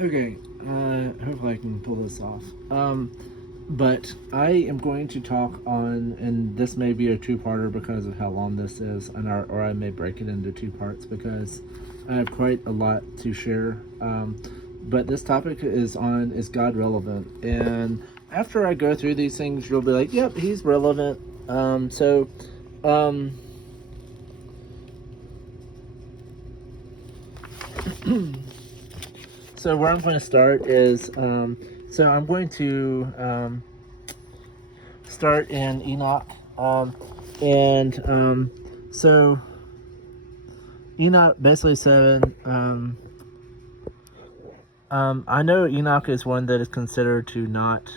Okay, hopefully I can pull this off. But I am going to talk on, and this may be a two-parter because of how long this is, or I may break it into two parts because I have quite a lot to share. But this topic is God relevant? And after I go through these things, you'll be like, yep, he's relevant. Um, so where I'm going to start is, so I'm going to start in Enoch. And so Enoch basically said, I know Enoch is one that is considered to not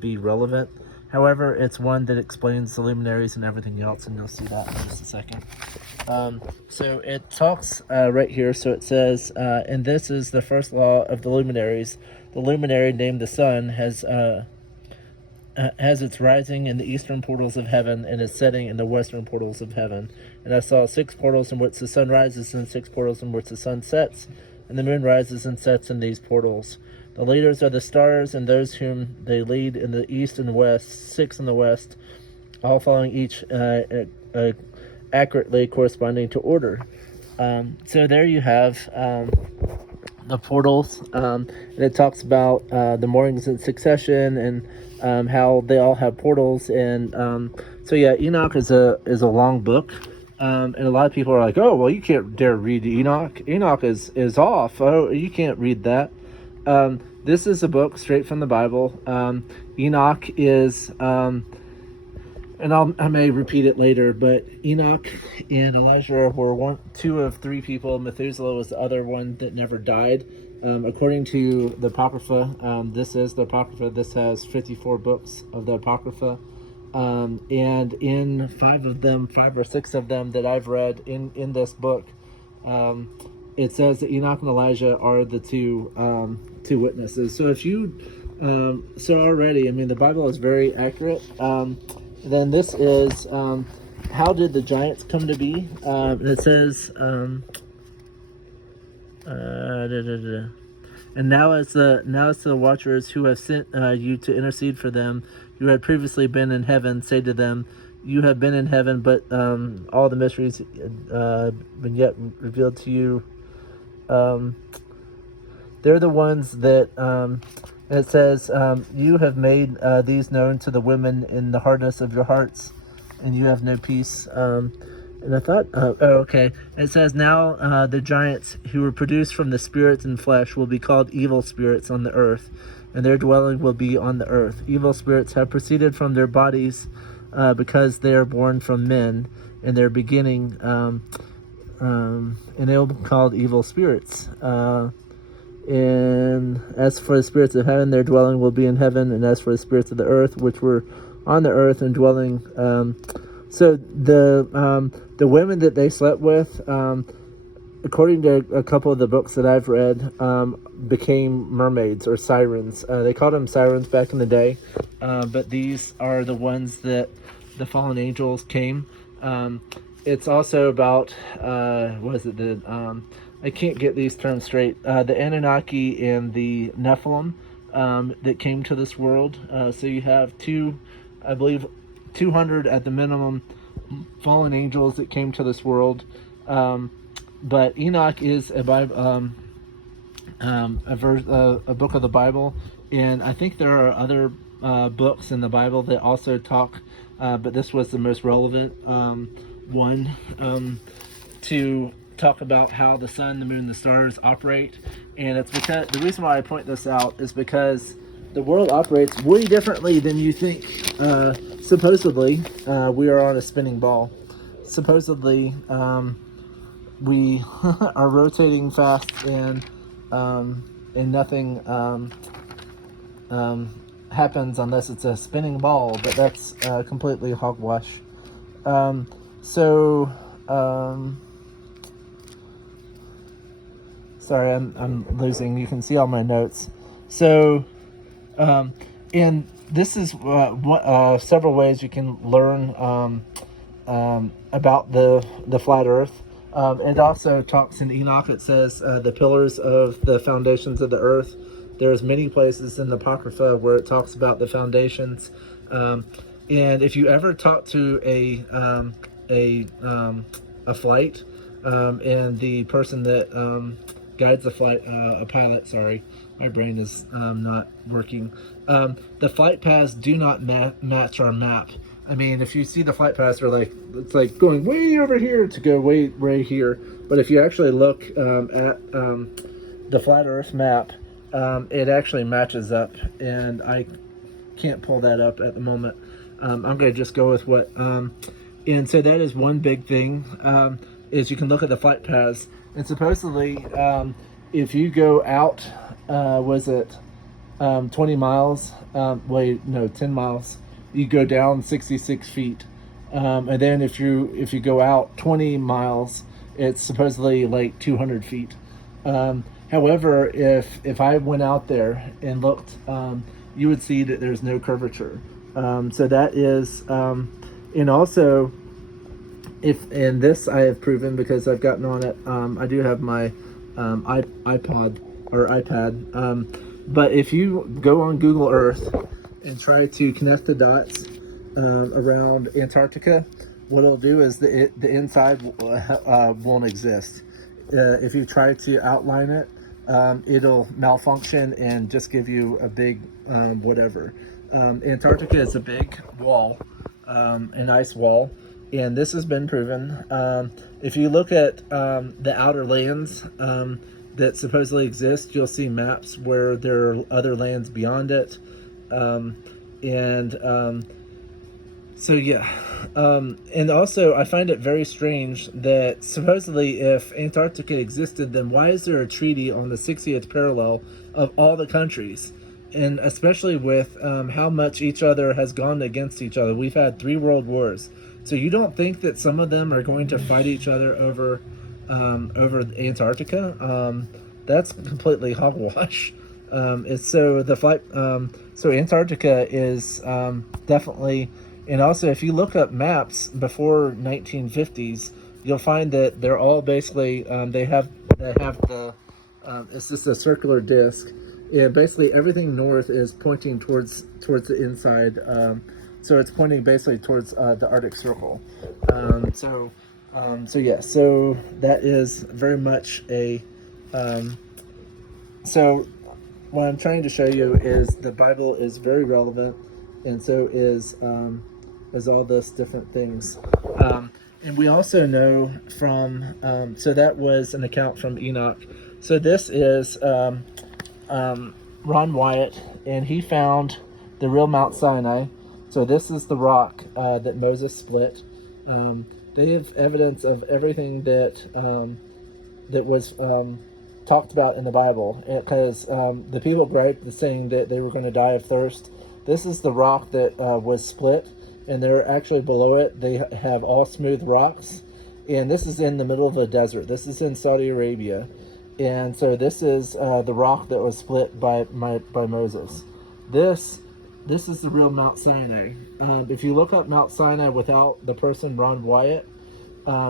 be relevant. However, it's one that explains the luminaries and everything else, and you'll see that in just a second. So it talks right here. So it says, and this is the first law of the luminaries. The luminary named the sun has its rising in the eastern portals of heaven and its setting in the western portals of heaven. And I saw 6 portals in which the sun rises and 6 portals in which the sun sets, and the moon rises and sets in these portals. The leaders are the stars and those whom they lead in the east and west, 6 in the west, all following each accurately corresponding to order. So there you have the portals, and it talks about the mornings in succession and how they all have portals. And so yeah, Enoch is a long book, and a lot of people are like, oh well, you can't dare read Enoch. Enoch is off. Oh, you can't read that. This is a book straight from the Bible. Enoch is and I may repeat it later, but Enoch and Elijah were two of 3 people. Methuselah was the other one that never died. According to the Apocrypha, this is the Apocrypha. This has 54 books of the Apocrypha. And in 5 or 6 of them that I've read in this book, it says that Enoch and Elijah are the two witnesses. So if you, so already, I mean, the Bible is very accurate. Then this is how did the giants come to be? And it says, and now as the watchers who have sent you to intercede for them, who had previously been in heaven, say to them, you have been in heaven, but all the mysteries been yet revealed to you. They're the ones that. And it says, you have made these known to the women in the hardness of your hearts, and you have no peace. And I thought, okay. And it says, now the giants who were produced from the spirit and flesh will be called evil spirits on the earth, and their dwelling will be on the earth. Evil spirits have proceeded from their bodies because they are born from men, and their beginning, and they will be called evil spirits. And as for the spirits of heaven, their dwelling will be in heaven. And as for the spirits of the earth, which were on the earth and dwelling, so the women that they slept with, according to a couple of the books that I've read, became mermaids or sirens. They called them sirens back in the day, but these are the ones that the fallen angels came. It's also about I can't get these terms straight. The Anunnaki and the Nephilim that came to this world. So you have I believe, 200 at the minimum fallen angels that came to this world. But Enoch is a Bible, a book of the Bible, and I think there are other books in the Bible that also talk, but this was the most relevant one to talk about how the sun, the moon, the stars operate. And it's because the reason why I point this out is because the world operates way differently than you think. Supposedly, we are on a spinning ball. Supposedly, we are rotating fast, and nothing happens unless it's a spinning ball. But that's completely hogwash. So. Sorry, I'm losing. You can see all my notes. So, and this is several ways you can learn about the flat Earth. It also talks in Enoch. It says the pillars of the foundations of the earth. There's many places in the Apocrypha where it talks about the foundations. Um, and if you ever talk to a flight, and the person that guides the flight, a pilot, sorry, my brain is not working. The flight paths do not match our map. I mean, if you see the flight paths, are like, it's like going way over here to go way right here. But if you actually look at the flat Earth map, it actually matches up, and I can't pull that up at the moment. I'm going to just go with what. And so that is one big thing, is you can look at the flight paths, and supposedly, if you go out, was it 20 miles? Wait, no, 10 miles. You go down 66 feet, and then if you go out 20 miles, it's supposedly like 200 feet. However, if I went out there and looked, you would see that there's no curvature. So that is, and also, if and this I have proven because I've gotten on it. I do have my iPod or iPad. But if you go on Google Earth and try to connect the dots around Antarctica, what it'll do is the inside won't exist. If you try to outline it, it'll malfunction and just give you a big whatever. Antarctica is a big wall, an ice wall, and this has been proven. If you look at the outer lands that supposedly exist, you'll see maps where there are other lands beyond it. So yeah, and also I find it very strange that supposedly if Antarctica existed, then why is there a treaty on the 60th parallel of all the countries? And especially with how much each other has gone against each other. We've had 3 world wars. So you don't think that some of them are going to fight each other over Antarctica? That's completely hogwash. It's so the flight. So Antarctica is definitely, and also if you look up maps before 1950s, you'll find that they're all basically they have the it's just a circular disc, and basically everything north is pointing towards the inside. So it's pointing basically towards the Arctic Circle. So yeah, so that is very much a. So what I'm trying to show you is the Bible is very relevant, and so is all this different things. And we also know from so that was an account from Enoch. So this is Ron Wyatt, and he found the real Mount Sinai. So this is the rock that Moses split. They have evidence of everything that was talked about in the Bible, because the people griped, saying that they were going to die of thirst. This is the rock that was split, and they're actually below it. They have all smooth rocks, and this is in the middle of the desert. This is in Saudi Arabia, and so this is the rock that was split by Moses. This is the real Mount Sinai. If you look up Mount Sinai without the person Ron Wyatt,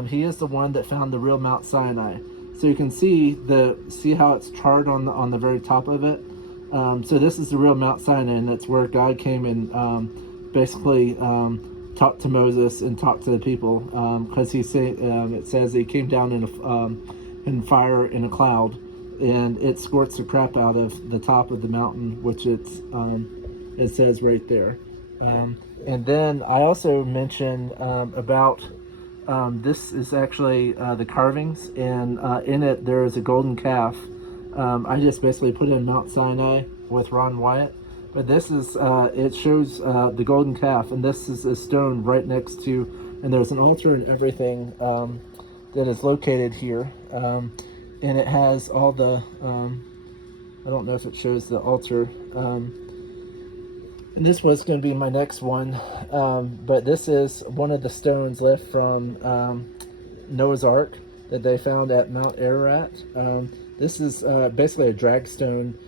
he is the one that found the real Mount Sinai. So you can see how it's charred on the very top of it. So this is the real Mount Sinai, and it's where God came and basically talked to Moses and talked to the people, because it says he came down in fire in a cloud, and it squirts the crap out of the top of the mountain, which it says right there. And then I also mentioned about this is actually the carvings, and in it there is a golden calf. I just basically put in Mount Sinai with Ron Wyatt, but this is it shows the golden calf, and this is a stone right next to, and there's an altar and everything that is located here, and it has all the I don't know if it shows the altar. And this was going to be my next one, but this is one of the stones left from Noah's Ark that they found at Mount Ararat. This is basically a drag stone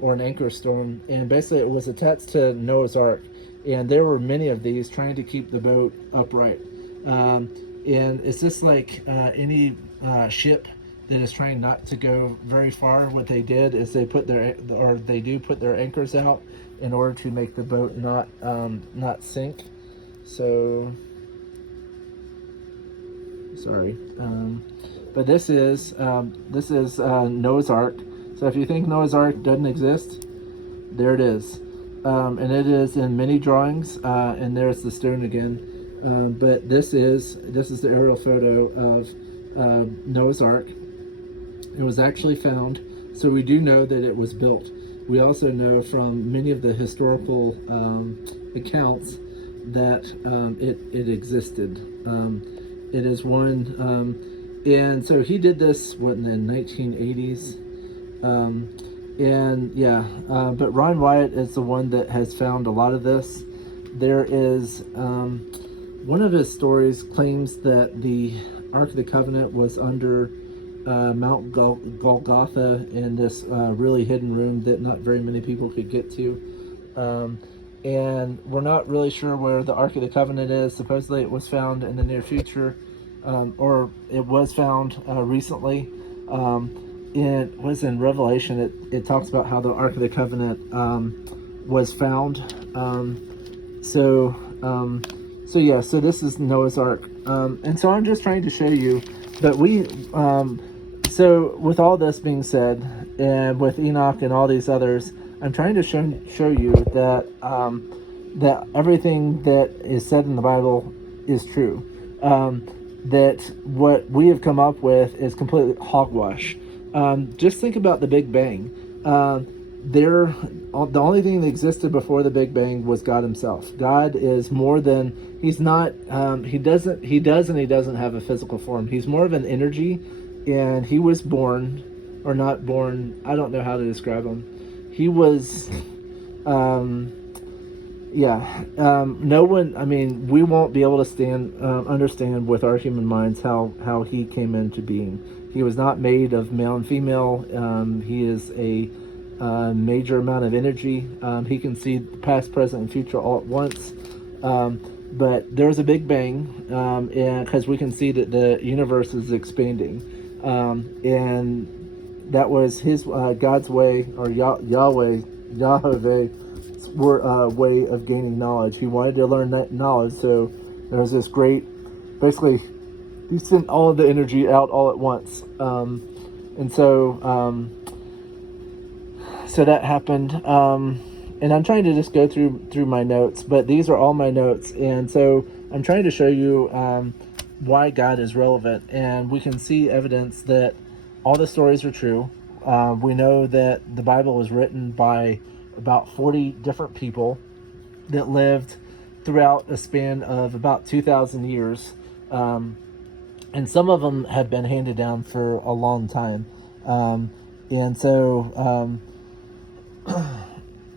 or an anchor stone, and basically it was attached to Noah's Ark, and there were many of these trying to keep the boat upright. And it's just like any ship that is trying not to go very far, what they did is they do put their anchors out in order to make the boat not sink. So sorry, but this is Noah's Ark. So if you think Noah's Ark doesn't exist, there it is, and it is in many drawings. And there's the stone again. But this is the aerial photo of Noah's Ark. It was actually found, so we do know that it was built. We also know from many of the historical accounts that it existed. It is one, and so he did this in the 1980s. And yeah, but Ron Wyatt is the one that has found a lot of this. There is one of his stories claims that the Ark of the Covenant was under Mount Golgotha in this really hidden room that not very many people could get to. And we're not really sure where the Ark of the Covenant is. Supposedly it was found in the near future, or it was found recently. It was in Revelation. It talks about how the Ark of the Covenant was found. So this is Noah's Ark. And so I'm just trying to show you that so with all this being said, and with Enoch and all these others, I'm trying to show you that that everything that is said in the Bible is true. That what we have come up with is completely hogwash. Just think about the Big Bang. The only thing that existed before the Big Bang was God himself. God is more than, he's not, he does and he doesn't have a physical form. He's more of an energy, and he was born, or not born, I don't know how to describe him. He was, no one, I mean, we won't be able to understand with our human minds how he came into being. He was not made of male and female. He is a major amount of energy. He can see the past, present, and future all at once. But there's a Big Bang, and because we can see that the universe is expanding, and that was his God's way, or Yahweh's way of gaining knowledge. He wanted to learn that knowledge, so there was this great, basically, he sent all of the energy out all at once, and so that happened. And I'm trying to just go through my notes, but these are all my notes, and so I'm trying to show you why God is relevant, and we can see evidence that all the stories are true. We know that the Bible was written by about 40 different people that lived throughout a span of about 2,000 years. And some of them have been handed down for a long time.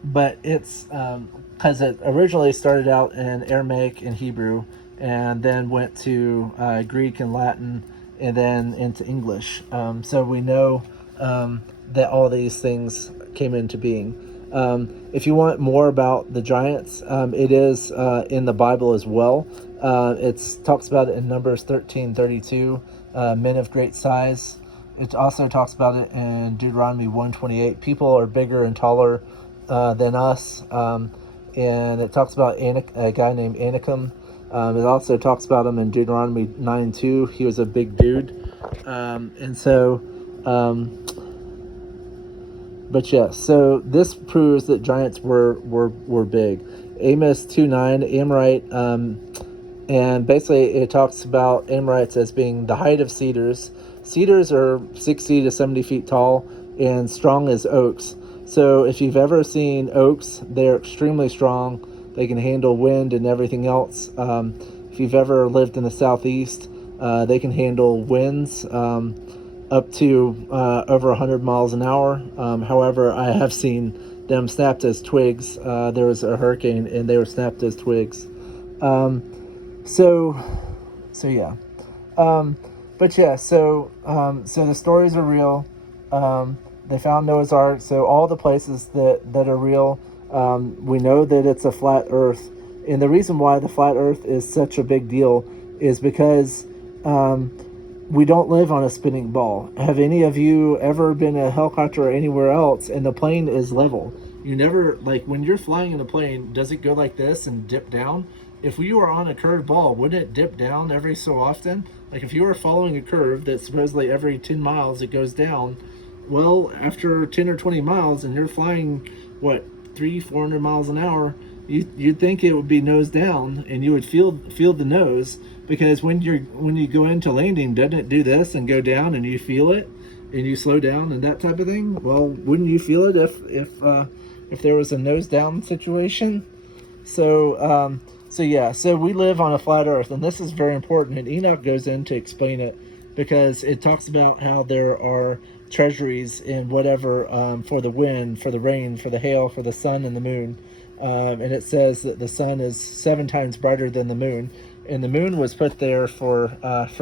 But it's because it originally started out in Aramaic and Hebrew, and then went to Greek and Latin, and then into English. So we know that all these things came into being. If you want more about the giants, it is in the Bible as well. It talks about it in Numbers 13:32, men of great size. It also talks about it in Deuteronomy 1:28. People are bigger and taller than us. And it talks about a guy named Anakim. It also talks about him in Deuteronomy 9:2. He was a big dude. But yeah, so this proves that giants were big. Amos 2:9, Amorite, and basically it talks about Amorites as being the height of cedars. Cedars are 60 to 70 feet tall and strong as oaks. So if you've ever seen oaks, they're extremely strong. They can handle wind and everything else. If you've ever lived in the southeast, they can handle winds up to over 100 miles an hour. However, I have seen them snapped as twigs. There was a hurricane and they were snapped as twigs. So yeah. But yeah, so the stories are real. They found Noah's Ark, so all the places that are real. We know that it's a flat Earth, and the reason why the flat Earth is such a big deal is because we don't live on a spinning ball. Have any of you ever been in a helicopter or anywhere else and the plane is level? You never, like when you're flying in a plane, does it go like this and dip down? If you were on a curved ball, wouldn't it dip down every so often? Like if you were following a curve that supposedly every 10 miles it goes down, well, after 10 or 20 miles and you're flying, what, 400 miles an hour, you'd think it would be nose down and you would feel the nose, because when you go into landing, doesn't it do this and go down and you feel it and you slow down and that type of thing? Well, wouldn't you feel it if there was a nose down situation? So we live on a flat earth, and this is very important, and Enoch goes in to explain it, because it talks about how there are treasuries in whatever, for the wind, for the rain, for the hail, for the sun and the moon. And it says that the sun is 7 times brighter than the moon, and the moon was put there for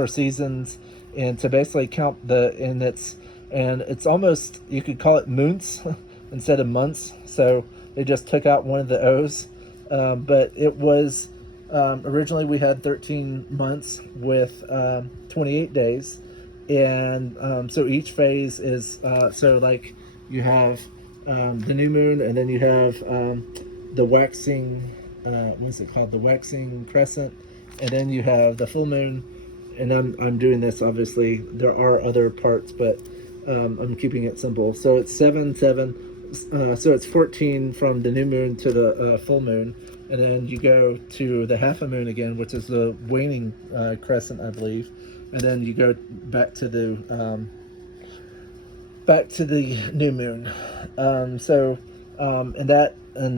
seasons and to basically count and it's almost, you could call it moons instead of months. So they just took out one of the O's. But it was, originally we had 13 months with 28 days. And so each phase is, so like you have the new moon, and then you have the waxing, what's it called? The waxing crescent. And then you have the full moon. And I'm doing this, obviously. There are other parts, but I'm keeping it simple. So it's 7, 7. So it's 14 from the new moon to the full moon, and then you go to the half a moon again, which is the waning crescent, I believe, and then you go back to the new moon. And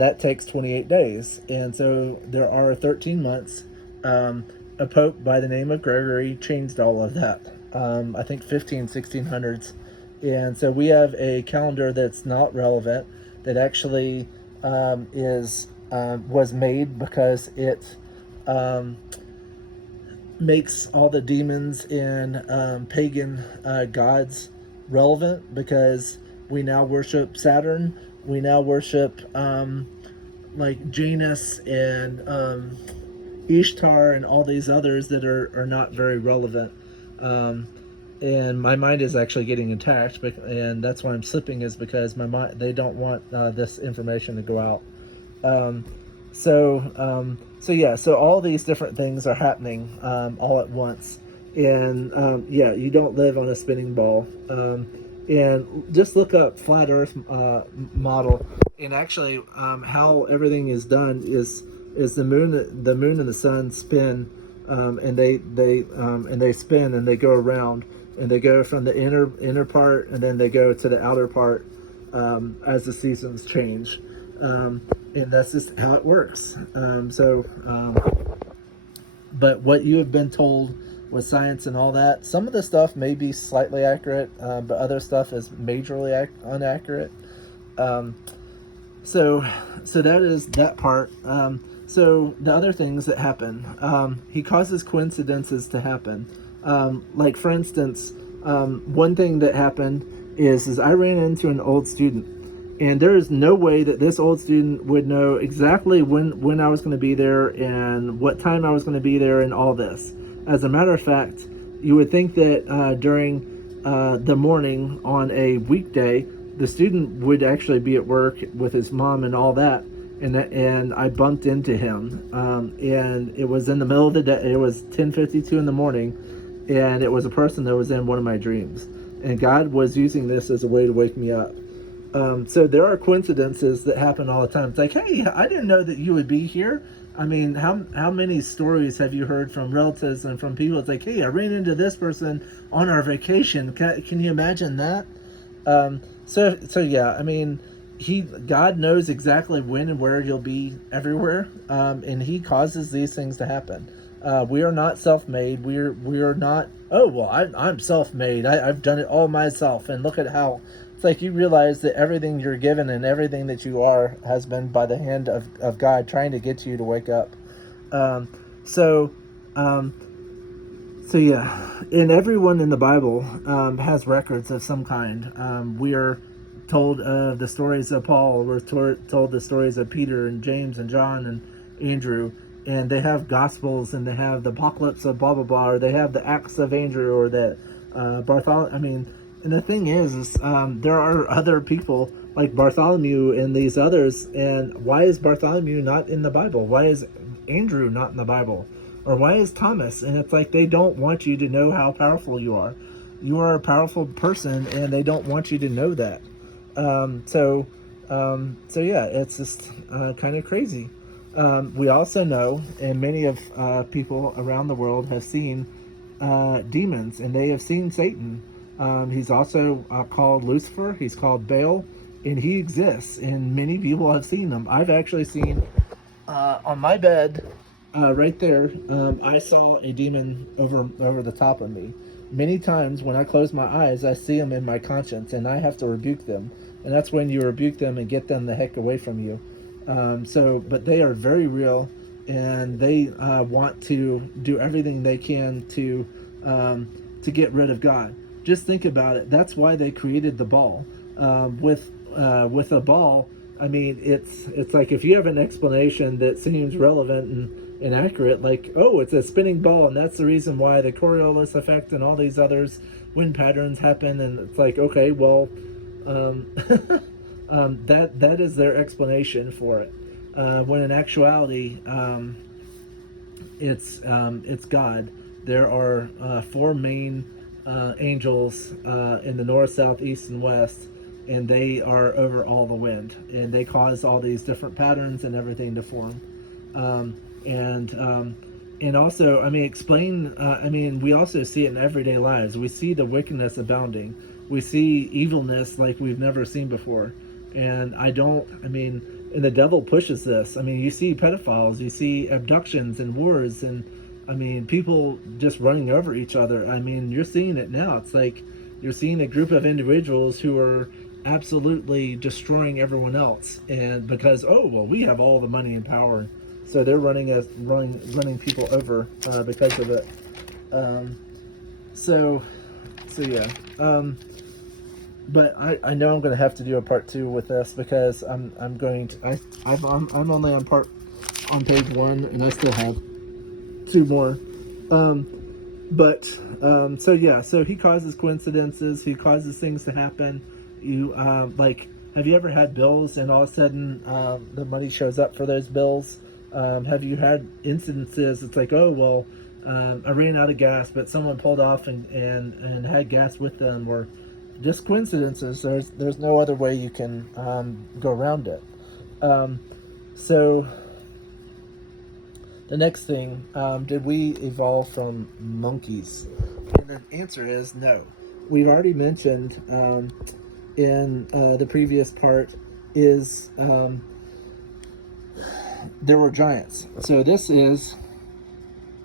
that takes 28 days, and so there are 13 months. A pope by the name of Gregory changed all of that. I think 1600s. And so we have a calendar that's not relevant, that actually was made because it makes all the demons and pagan gods relevant, because we now worship Saturn. We now worship like Janus and Ishtar and all these others that are not very relevant. And my mind is actually getting attacked, and that's why I'm slipping, is because my mind, they don't want this information to go out. So all these different things are happening all at once, and you don't live on a spinning ball. And just look up flat Earth model, and actually how everything is done is the moon and the sun spin, and they spin and they go around. And they go from the inner part, and then they go to the outer part as the seasons change, and that's just how it works. But what you have been told with science and all that, some of the stuff may be slightly accurate, but other stuff is majorly inaccurate. So that is that part. So the other things that happen, he causes coincidences to happen. Like for instance, one thing that happened is I ran into an old student, and there is no way that this old student would know exactly when I was going to be there and what time I was going to be there and all this. As a matter of fact, you would think that during the morning on a weekday, the student would actually be at work with his mom and all that. And I bumped into him, and it was in the middle of the day. It was 10:52 in the morning, and it was a person that was in one of my dreams, and God was using this as a way to wake me up. So there are coincidences that happen all the time. It's like, hey, I didn't know that you would be here. I mean, how many stories have you heard from relatives and from people? It's like, hey, I ran into this person on our vacation. Can you imagine that? So yeah, I mean, God knows exactly when and where you'll be everywhere, and He causes these things to happen. We are not self-made. We are not. Oh well, I'm self-made. I've done it all myself. And look at how it's like you realize that everything you're given and everything that you are has been by the hand of God trying to get you to wake up. So yeah, and everyone in the Bible has records of some kind. We are told the stories of Paul. We're told the stories of Peter and James and John and Andrew, and they have gospels, and they have the apocalypse of blah blah blah, or they have the Acts of Andrew, or the Bartholomew. I mean, and the thing is there are other people like Bartholomew and these others, and why is Bartholomew not in the Bible? Why is Andrew not in the Bible? Or why is Thomas? And it's like they don't want you to know how powerful you are. You are a powerful person, and they don't want you to know that. So yeah, it's just kind of crazy. We also know, and many of people around the world have seen demons, and they have seen Satan. He's also called Lucifer. He's called Baal, and he exists. And many people have seen him. I've actually seen on my bed, right there. I saw a demon over the top of me. Many times when I close my eyes, I see them in my conscience, and I have to rebuke them. And that's when you rebuke them and get them the heck away from you. But they are very real, and they want to do everything they can to get rid of God. Just think about it. That's why they created the ball. With a ball, I mean, it's like if you have an explanation that seems relevant and accurate, like, oh, it's a spinning ball, and that's the reason why the Coriolis effect and all these others wind patterns happen, and it's like, okay, well, that is their explanation for it. When in actuality, it's God. There are four main angels in the north, south, east, and west, and they are over all the wind, and they cause all these different patterns and everything to form. And also, I mean, explain. I mean, we also see it in everyday lives. We see the wickedness abounding. We see evilness like we've never seen before. And and the devil pushes this. I mean, you see pedophiles, you see abductions and wars, and I mean, people just running over each other. I mean, you're seeing it now. It's like you're seeing a group of individuals who are absolutely destroying everyone else, and because, oh well, we have all the money and power, so they're running people over because of it. So yeah. But I know I'm going to have to do a part 2 with this, because I'm only on page 1, and I still have 2 more. So yeah, so he causes coincidences, he causes things to happen. You like, have you ever had bills and all of a sudden the money shows up for those bills? Have you had incidences? It's like, oh well, I ran out of gas, but someone pulled off and had gas with them, or just coincidences. There's no other way you can go around it. So the next thing, did we evolve from monkeys? And the answer is no. We've already mentioned in the previous part is there were giants. So this is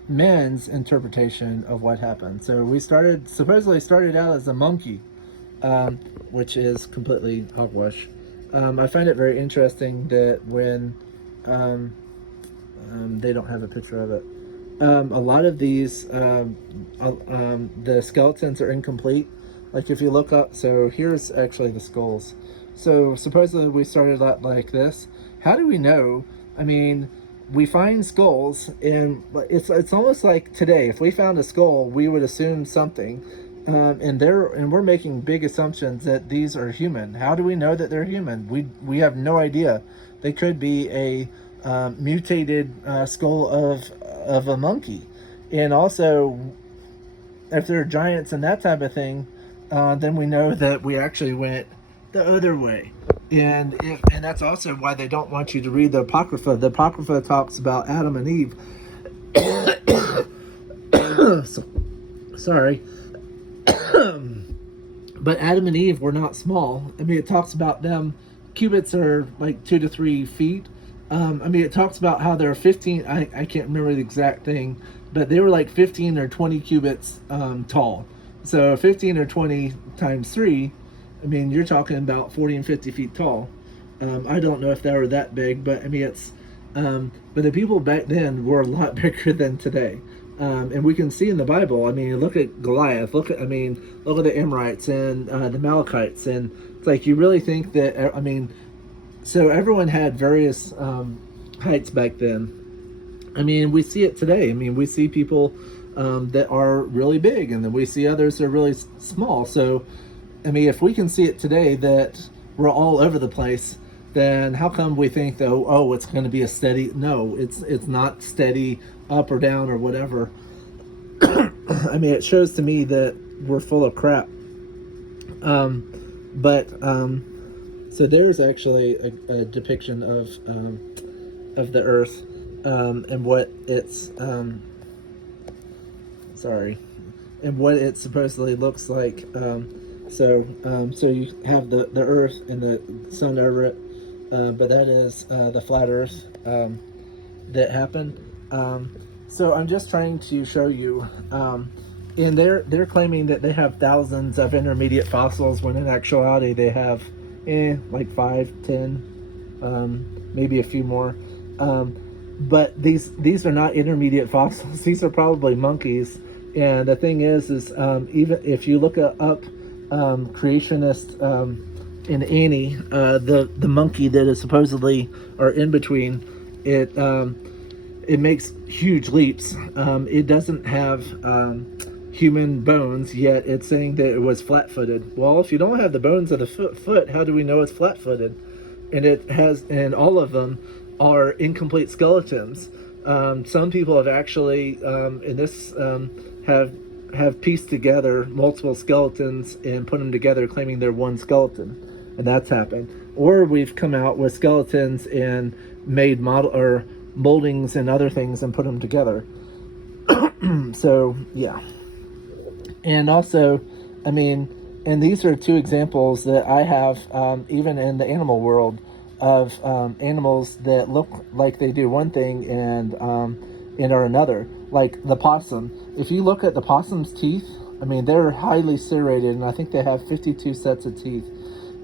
men's interpretation of what happened. So we supposedly started out as a monkey, which is completely hogwash. I find it very interesting that when they don't have a picture of it. A lot of these, the skeletons are incomplete. Like if you look up, so here's actually the skulls. So supposedly we started out like this. How do we know? I mean, we find skulls, and it's almost like today, if we found a skull, we would assume something. And we're making big assumptions that these are human. How do we know that they're human? We have no idea. They could be a mutated skull of a monkey, and also if they're giants and that type of thing, then we know that we actually went the other way. And that's also why they don't want you to read the Apocrypha. The Apocrypha talks about Adam and Eve. Sorry. But Adam and Eve were not small. I mean, it talks about them. Cubits are like 2 to 3 feet. I mean, it talks about how they're 15. I can't remember the exact thing, but they were like 15 or 20 cubits tall. So 15 or 20 times 3, I mean, you're talking about 40 and 50 feet tall. I don't know if they were that big, but I mean, it's. But the people back then were a lot bigger than today. And we can see in the Bible. I mean, look at Goliath. Look at the Amorites and the Amalekites, and it's like, you really think that? I mean, so everyone had various heights back then. I mean, we see it today. I mean, we see people that are really big, and then we see others that are really small. So, I mean, if we can see it today that we're all over the place, then how come we think though, oh, it's going to be a steady? No, it's not steady up or down or whatever. I mean, it shows to me that we're full of crap. So there's actually a depiction of the Earth and what it's sorry, and what it supposedly looks like. So you have the Earth and the sun over it, but that is the flat Earth that happened. So I'm just trying to show you. And they're claiming that they have thousands of intermediate fossils when in actuality they have like 5, 10, maybe a few more. But these are not intermediate fossils. These are probably monkeys. And the thing is even if you look up creationist in Annie, the monkey that is supposedly or in between, it makes huge leaps. It doesn't have human bones, yet it's saying that it was flat-footed. Well, if you don't have the bones of the foot, how do we know it's flat-footed? And all of them are incomplete skeletons. Some people have actually, have pieced together multiple skeletons and put them together, claiming they're one skeleton, and that's happened. Or we've come out with skeletons and made moldings and other things and put them together. So yeah. And also, I mean, and these are two examples that I have, even in the animal world, of animals that look like they do one thing and are another. Like the possum. If you look at the possum's teeth, I mean, they're highly serrated, and I think they have 52 sets of teeth.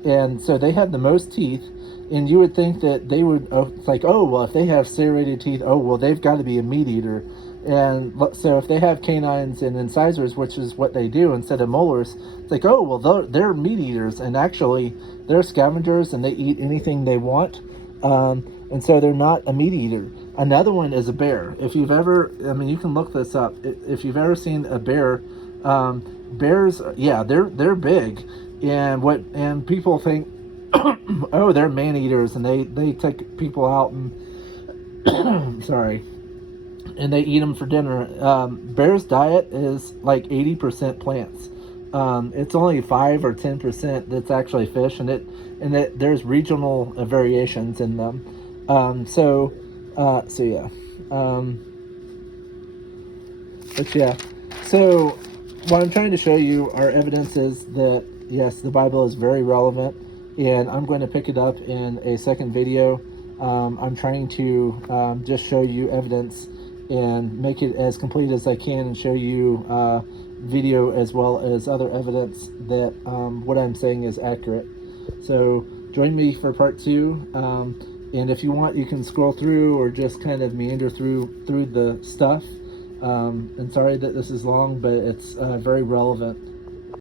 And so they have the most teeth, and you would think that they would, like, oh, well, if they have serrated teeth, oh, well, they've got to be a meat eater. And so if they have canines and incisors, which is what they do instead of molars, it's like, oh, well, they're meat eaters, and actually they're scavengers, and they eat anything they want. And so they're not a meat eater. Another one is a bear. If you've ever, I mean, you can look this up. If you've ever seen a bear, bears, yeah, they're big, and people think, oh, they're man eaters, and they take people out and sorry, and they eat them for dinner. Bear's diet is like 80% plants. It's only 5 or 10% that's actually fish, and there's regional variations in them. So yeah. But yeah. So what I'm trying to show you are evidences that yes, the Bible is very relevant, and I'm going to pick it up in a second video. I'm trying to just show you evidence and make it as complete as I can, and show you video as well as other evidence that what I'm saying is accurate. So join me for part 2, and if you want, you can scroll through or just kind of meander through the stuff. And sorry that this is long, but it's very relevant.